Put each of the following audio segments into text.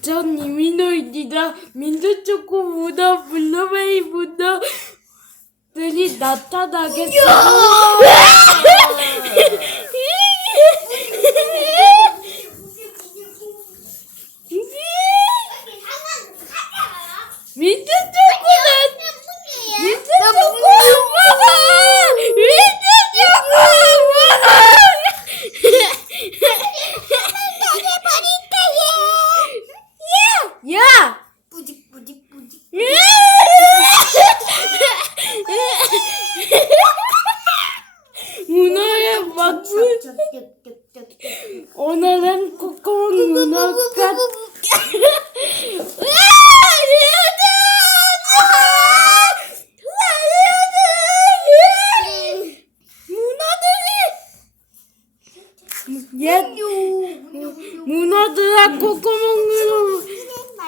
전 이민호입니다. 민트초코보다 블루베리보다 들이 나타나겠습니다. 민트초코는 민트초코 먹어! 민트초코 먹어! 야! 뿌직 뿌직 뿌직. 문어의 막부 오늘은 코코몽 문어가 문어들이 얘 문어들아 코코몽으로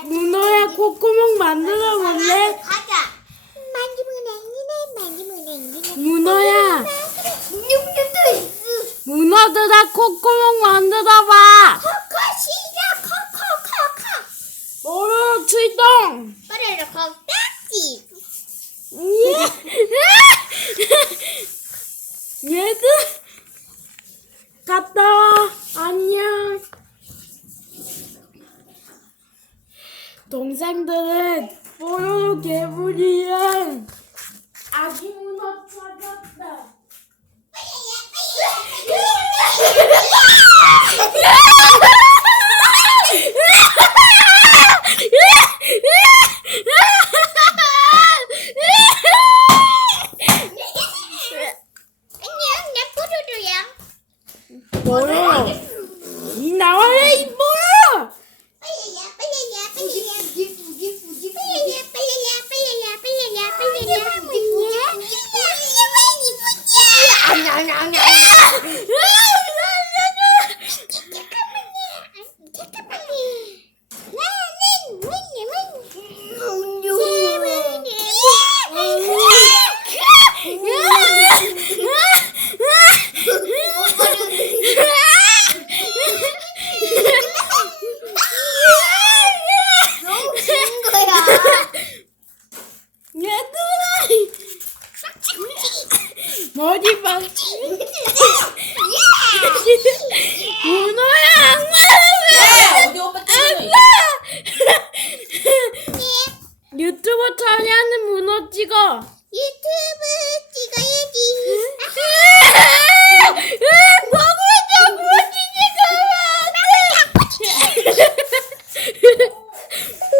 문어야 코코몽 만들어 볼래? 가자. 만지면 앵기네 만지면 앵기네. 문어야 육류도 문어들아 코코몽 만들어 봐. 코코 시작 코코코코. 뽀로로 출동. 빠르르 코딱지. 얘들 갔다 와 안녕 동생들은 뽀로로 개구리랑 아기 문어 내 뽀로로야. 我的房